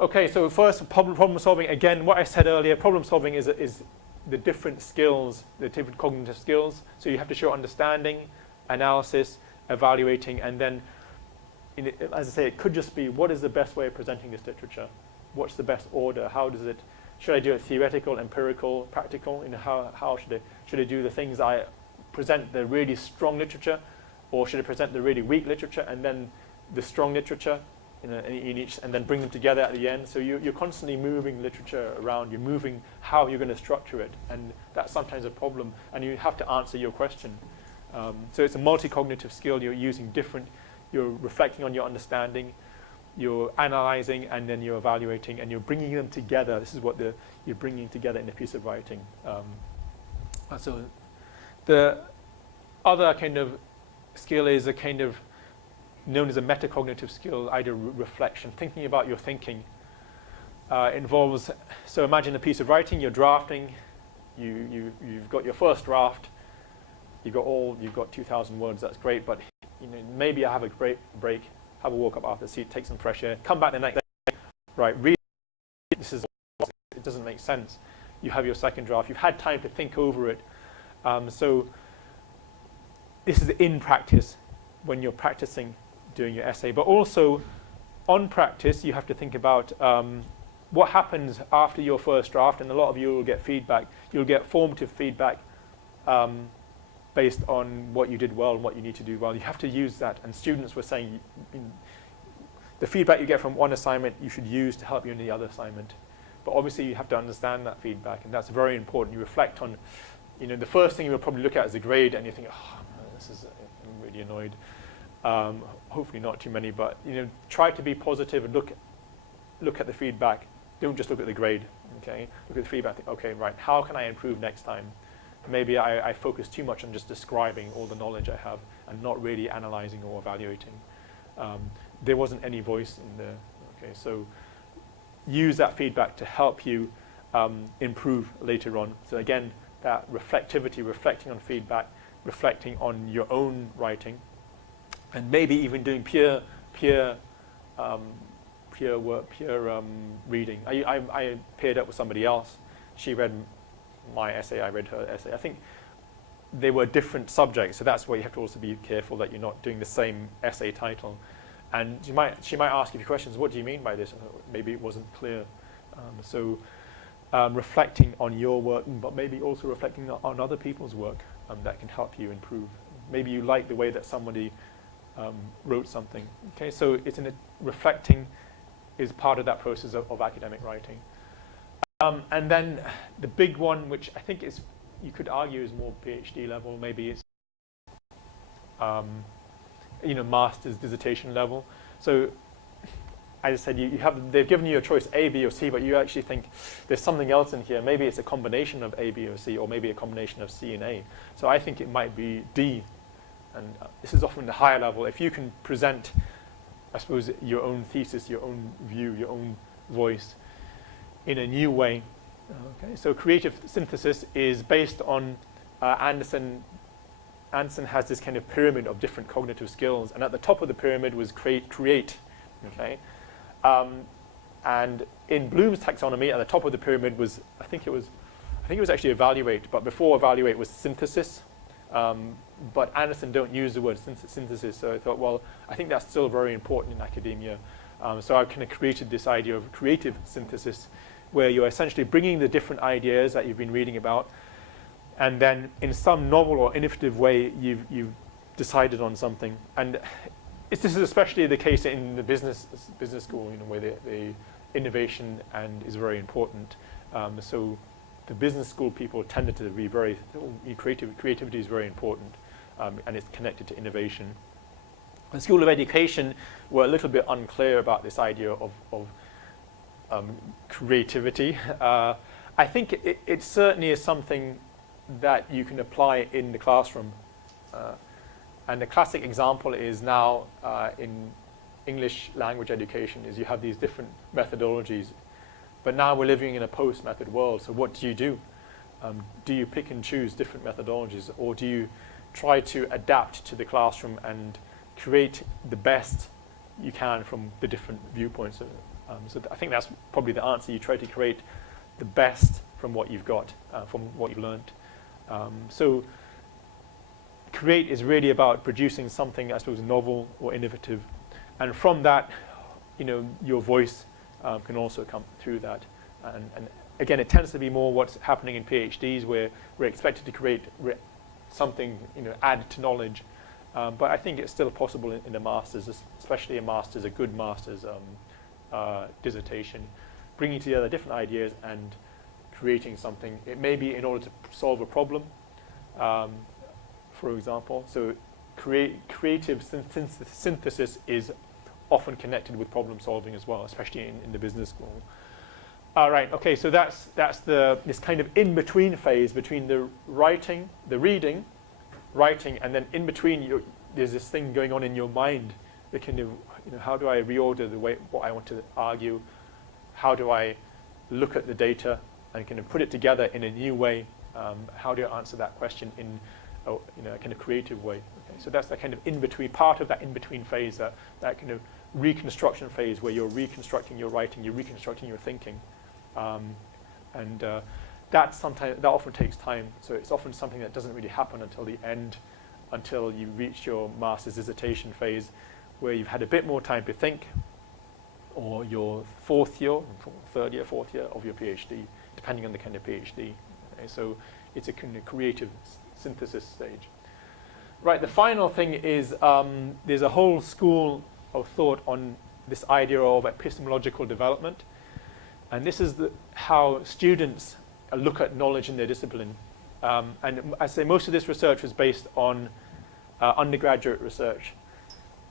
Okay, so first, problem solving. Again, what I said earlier, problem solving is the different skills, the different cognitive skills. So you have to show understanding, analysis, evaluating, and then, as I say, it could just be, what is the best way of presenting this literature? What's the best order? How does it, should I do it theoretical, empirical, practical? How should I do the things I present the really strong literature, or should I present the really weak literature and then the strong literature in each, and then bring them together at the end? So you're constantly moving literature around. You're moving how you're going to structure it, and that's sometimes a problem. And you have to answer your question. So it's a multi-cognitive skill. You're using different. You're reflecting on your understanding. You're analyzing, and then you're evaluating, and you're bringing them together. This is what you're bringing together in a piece of writing. So the other kind of skill is a kind of known as a metacognitive skill, either reflection, thinking about your thinking. Involves, so imagine a piece of writing, you're drafting, you've got your first draft, you've got 2,000 words, that's great, but maybe I have a break, have a walk up after the seat, take some fresh air, come back the next day, right, read, it doesn't make sense. You have your second draft, you've had time to think over it. So this is in practice, when you're practicing doing your essay, but also on practice, you have to think about what happens after your first draft, and a lot of you will get feedback. You'll get formative feedback based on what you did well and what you need to do well. You have to use that, and students were saying the feedback you get from one assignment you should use to help you in the other assignment. But obviously you have to understand that feedback, and that's very important. You reflect on, the first thing you will probably look at is the grade, and you think, oh, I'm really annoyed. Hopefully not too many, but try to be positive and look at the feedback. Don't just look at the grade. Okay, look at the feedback. Think, okay, right. How can I improve next time? Maybe I focus too much on just describing all the knowledge I have and not really analyzing or evaluating. There wasn't any voice in there. Okay, so use that feedback to help you improve later on. So again, that reflectivity, reflecting on feedback, reflecting on your own writing, and maybe even doing peer reading. I paired up with somebody else. She read my essay, I read her essay. I think they were different subjects, so that's why you have to also be careful that you're not doing the same essay title. And she might ask you questions. What do you mean by this? Maybe it wasn't clear. Reflecting on your work, but maybe also reflecting on other people's work that can help you improve. Maybe you like the way that somebody wrote something. Okay, so reflecting is part of that process of academic writing. And then the big one, which I think is, you could argue is more PhD level, maybe it's master's dissertation level. So as I said, they've given you a choice A, B, or C, but you actually think there's something else in here. Maybe it's a combination of A, B, or C, or maybe a combination of C and A. So I think it might be D. And this is often the higher level. If you can present, I suppose, your own thesis, your own view, your own voice in a new way. Okay, so creative synthesis is based on Anderson. Anderson has this kind of pyramid of different cognitive skills, and at the top of the pyramid was create. Okay, and in Bloom's taxonomy, at the top of the pyramid was, I think think it was actually evaluate, but before evaluate was synthesis. But Anderson don't use the word synthesis, so I thought, well, I think that's still very important in academia. So I kind of created this idea of creative synthesis, where you're essentially bringing the different ideas that you've been reading about, and then in some novel or innovative way, you've decided on something. And this is especially the case in the business school, where the innovation is very important. So the business school people tended to be very creativity is very important, and it's connected to innovation. The School of Education were a little bit unclear about this idea of creativity. I think it certainly is something that you can apply in the classroom. And the classic example is now in English language education is you have these different methodologies. But now we're living in a post-method world, so what do? Do you pick and choose different methodologies, or do you try to adapt to the classroom and create the best you can from the different viewpoints? So I think that's probably the answer. You try to create the best from what you've got, from what you've learned. So create is really about producing something, I suppose, novel or innovative. And from that, your voice can also come through that. And again, it tends to be more what's happening in PhDs, where we're expected to create something, add to knowledge. But I think it's still possible in a master's, especially a good master's dissertation, bringing together different ideas and creating something. It may be in order to solve a problem, for example. So creative synthesis is often connected with problem solving as well, especially in the business school. All right, okay, so that's this kind of in-between phase between the reading, writing, and then in between there's this thing going on in your mind. The kind of, how do I reorder what I want to argue? How do I look at the data and kind of put it together in a new way? How do I answer that question in a kind of creative way? Okay, so that's that kind of in-between, part of that in-between phase, that kind of reconstruction phase where you're reconstructing your writing, you're reconstructing your thinking. That often takes time. So it's often something that doesn't really happen until the end, until you reach your master's dissertation phase, where you've had a bit more time to think, or your third year, fourth year of your PhD, depending on the kind of PhD. Okay, so it's a kind of creative synthesis stage. Right, the final thing is there's a whole school of thought on this idea of epistemological development. And this is how students look at knowledge in their discipline. And I say most of this research was based on undergraduate research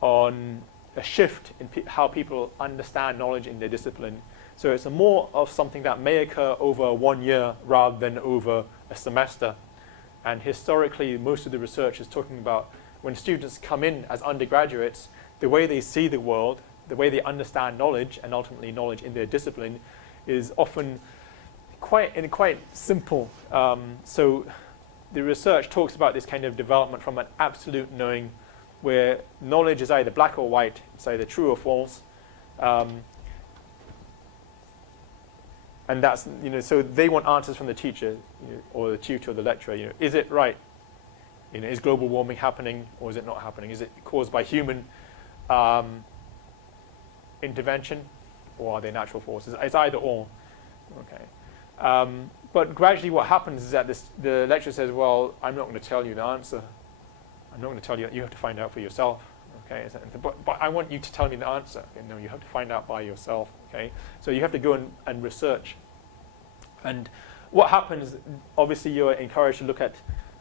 on a shift in how people understand knowledge in their discipline. So it's more of something that may occur over 1 year rather than over a semester. And historically, most of the research is talking about when students come in as undergraduates, the way they see the world, the way they understand knowledge, and ultimately knowledge in their discipline, is often quite simple. So the research talks about this kind of development from an absolute knowing, where knowledge is either black or white, it's either true or false. And that's, so they want answers from the teacher, or the tutor or the lecturer. Is it right? Is global warming happening, or is it not happening? Is it caused by human intervention, or are they natural forces? It's either or. Okay. But gradually what happens is that the lecturer says, well, I'm not going to tell you the answer. I'm not going to tell you that. You have to find out for yourself. Okay. But I want you to tell me the answer. Okay? No, you have to find out by yourself. Okay. So you have to go and research. And what happens, obviously you're encouraged to look at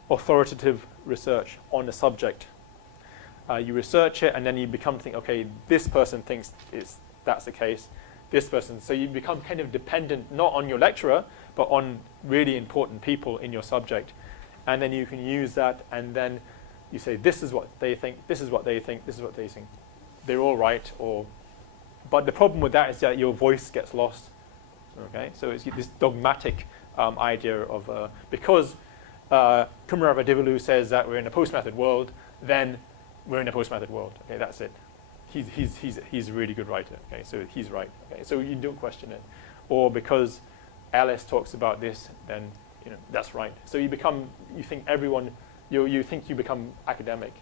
authoritative research on the subject. You research it, and then you become to think, okay, this person thinks that's the case. This person. So you become kind of dependent, not on your lecturer, but on really important people in your subject. And then you can use that, and then you say, this is what they think, this is what they think, this is what they think. They're all right. But the problem with that is that your voice gets lost. Okay, so it's this dogmatic idea of, because Kumarava says that we're in a post-method world, then we're in a post-method world. Okay, that's it. He's a really good writer. Okay, so he's right. Okay, so you don't question it. Or because Alice talks about this, then that's right. So you think everyone, you think you become academic.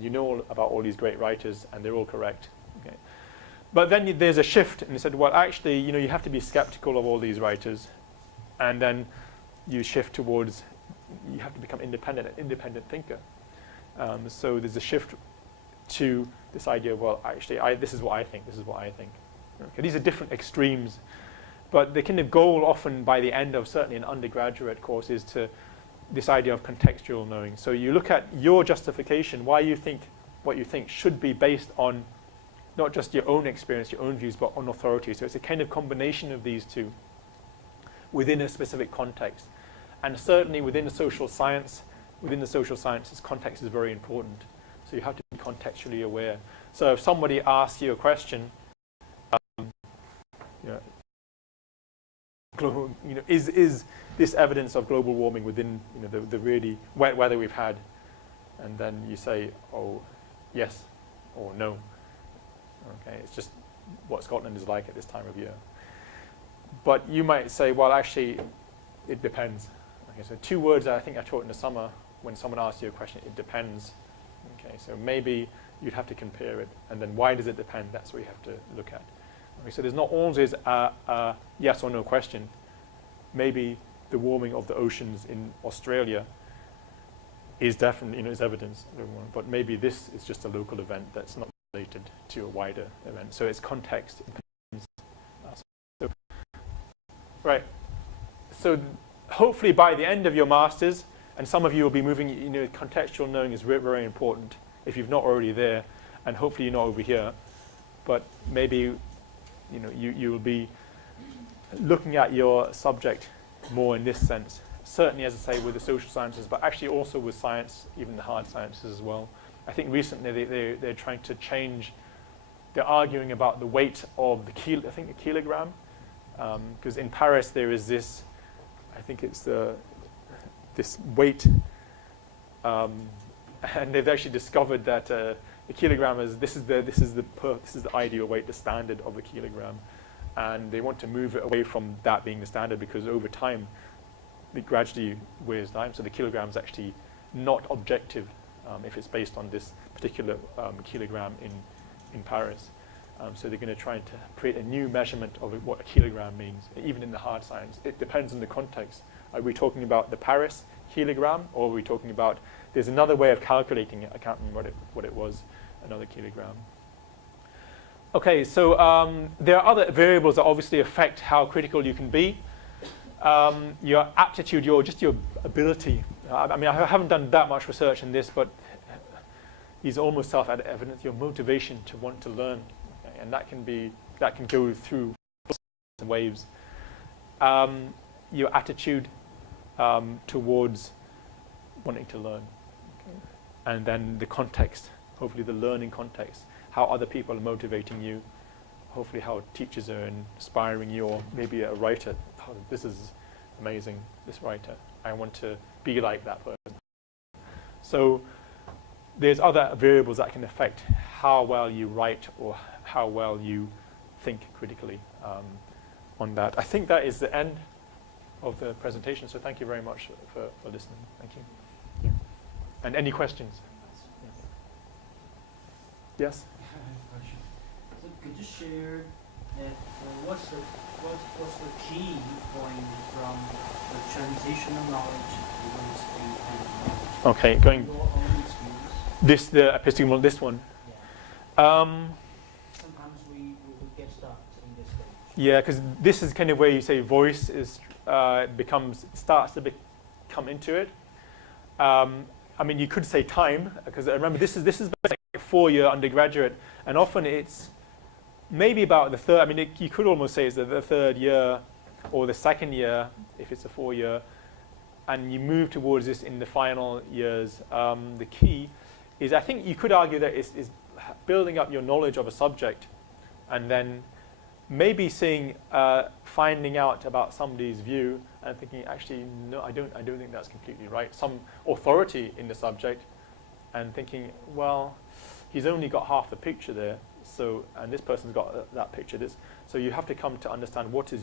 You know all about all these great writers, and they're all correct. Okay. But then there's a shift, and they said, well, actually, you have to be skeptical of all these writers, and then you shift towards, you have to become an independent thinker. So there's a shift to this idea, well, actually, this is what I think, this is what I think. Okay, these are different extremes, but the kind of goal often by the end of certainly an undergraduate course is to this idea of contextual knowing. So you look at your justification, why you think what you think should be based on not just your own experience, your own views, but on authority. So it's a kind of combination of these two within a specific context. And certainly within the social sciences, context is very important. So you have to be contextually aware. So if somebody asks you a question, is this evidence of global warming within the really wet weather we've had? And then you say, oh, yes, or no. Okay, it's just what Scotland is like at this time of year. But you might say, well, actually, it depends. Okay, so 2 words that I think I taught in the summer when someone asks you a question, it depends. Okay, so maybe you'd have to compare it. And then why does it depend? That's what you have to look at. Okay, so there's not always a yes or no question. Maybe the warming of the oceans in Australia is definitely is evidence, but maybe this is just a local event that's not related to a wider event. So it's context. Right. So hopefully by the end of your masters, and some of you will be moving, contextual knowing is very important if you're not already there, and hopefully you're not over here. But maybe you will be looking at your subject more in this sense. Certainly, as I say, with the social sciences, but actually also with science, even the hard sciences as well. I think recently they're trying to change. They're arguing about the weight of the kilogram, because in Paris there is this. I think it's this weight, and they've actually discovered that the kilogram is the ideal weight, the standard of the kilogram, and they want to move it away from that being the standard because over time it gradually wears down. So the kilogram is actually not objective if it's based on this particular kilogram in Paris. So they're going to try to create a new measurement of what a kilogram means, even in the hard science. It depends on the context. Are we talking about the Paris kilogram, or are we talking about, there's another way of calculating it, I can't remember what it was, another kilogram. Okay, so there are other variables that obviously affect how critical you can be. Your aptitude, your ability. I mean, I haven't done that much research in this, but these are almost self-evident. Your motivation to want to learn, okay? And that can go through waves. Your attitude towards wanting to learn, okay? And then the context. Hopefully, the learning context. How other people are motivating you. Hopefully, how teachers are inspiring you, or maybe a writer. Oh, this is amazing, this writer. I want to be like that person. So there's other variables that can affect how well you write or how well you think critically on that. I think that is the end of the presentation, so thank you very much for listening. Thank you. Yeah. And any questions? Yes? So could you share that what's the key going from the transitional knowledge to mainstream kind of knowledge? Okay, going Your own experience. the epistemology, this one. Yeah. Sometimes we get stuck in this stage. Yeah, because this is kind of where you say voice is starts to come into it. I mean, you could say time, because remember this is like a 4-year undergraduate, and often it's maybe about the third. I mean, you could almost say it's the third year or the second year if it's a 4-year, and you move towards this in the final years. The key is, I think you could argue that is building up your knowledge of a subject, and then maybe finding out about somebody's view and thinking, actually, no, I don't think that's completely right. Some authority in the subject, and thinking, well, he's only got half the picture there, and this person's got that picture. So you have to come to understand what is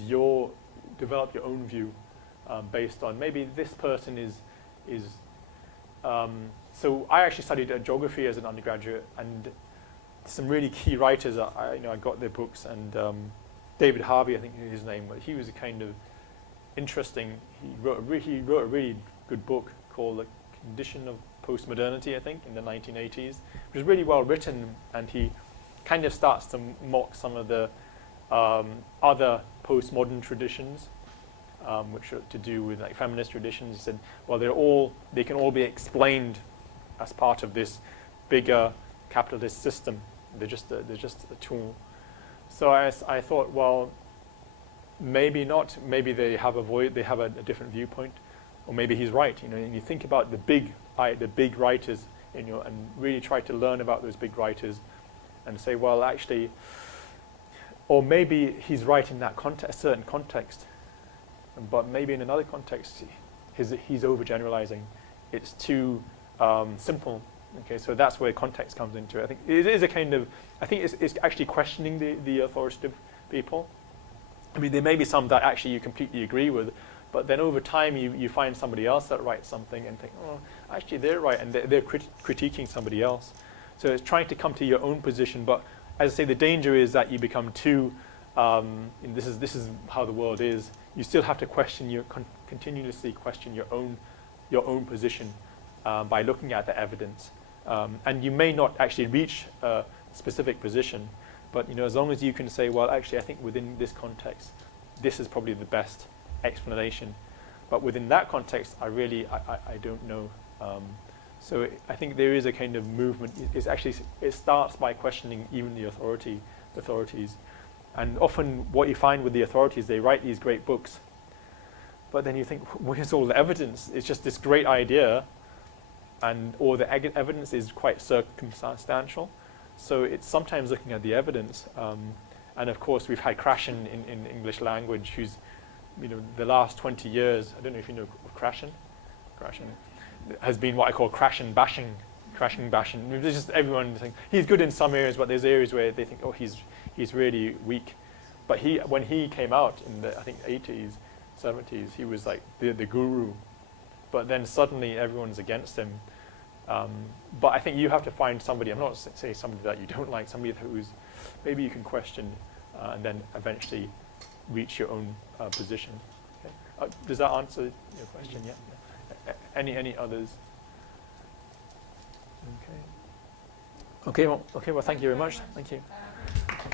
develop your own view, based on maybe this person is. So I actually studied geography as an undergraduate, and some really key writers. I got their books, and David Harvey, I think is his name, but he was a kind of interesting. He wrote a really good book called The Condition of Postmodernity, I think, in the 1980s. It was really well written, and he kind of starts to mock some of the other postmodern traditions, which are to do with like feminist traditions. He said, well, they can all be explained as part of this bigger capitalist system. They're just a tool. So I thought, well, maybe not. Maybe they have a different viewpoint, or maybe he's right. And you think about the big writers and really try to learn about those big writers, and say, well, actually, or maybe he's right in that context, a certain context, but maybe in another context, he's overgeneralizing. It's too simple. Okay, so that's where context comes into it. I think it is a kind of. I think it's actually questioning the authoritative people. I mean, there may be some that actually you completely agree with, but then over time you find somebody else that writes something and think, oh, actually they're right, and they're critiquing somebody else. So it's trying to come to your own position, but as I say, the danger is that you become too. And this is how the world is. You still have to question continuously question your own position by looking at the evidence, and you may not actually reach a specific position, but as long as you can say, well, actually, I think within this context, this is probably the best explanation, but within that context, I don't know. So I think there is a kind of movement. It starts by questioning even the authorities. And often what you find with the authorities, they write these great books, but then you think, where's all the evidence? It's just this great idea, or the evidence is quite circumstantial. So it's sometimes looking at the evidence. And of course, we've had Krashen in English language, who's, the last 20 years, I don't know if you know Krashen. Krashen has been what I call Krashen bashing. There's just everyone saying he's good in some areas, but there's areas where they think, oh, he's really weak. But when he came out in the, I think, 80s, 70s, he was like the guru. But then suddenly everyone's against him. But I think you have to find somebody, I'm not saying somebody that you don't like, somebody who's maybe you can question and then eventually reach your own position. Okay. Does that answer your question? Yeah. Any others? Okay. Okay. Well, thank you very much. Thank you. Okay.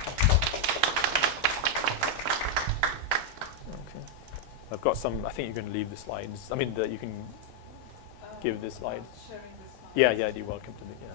I've got some. I think you can leave the slides. I mean, you can give the slides. Sharing the slides. Yeah. You're welcome to. Yeah.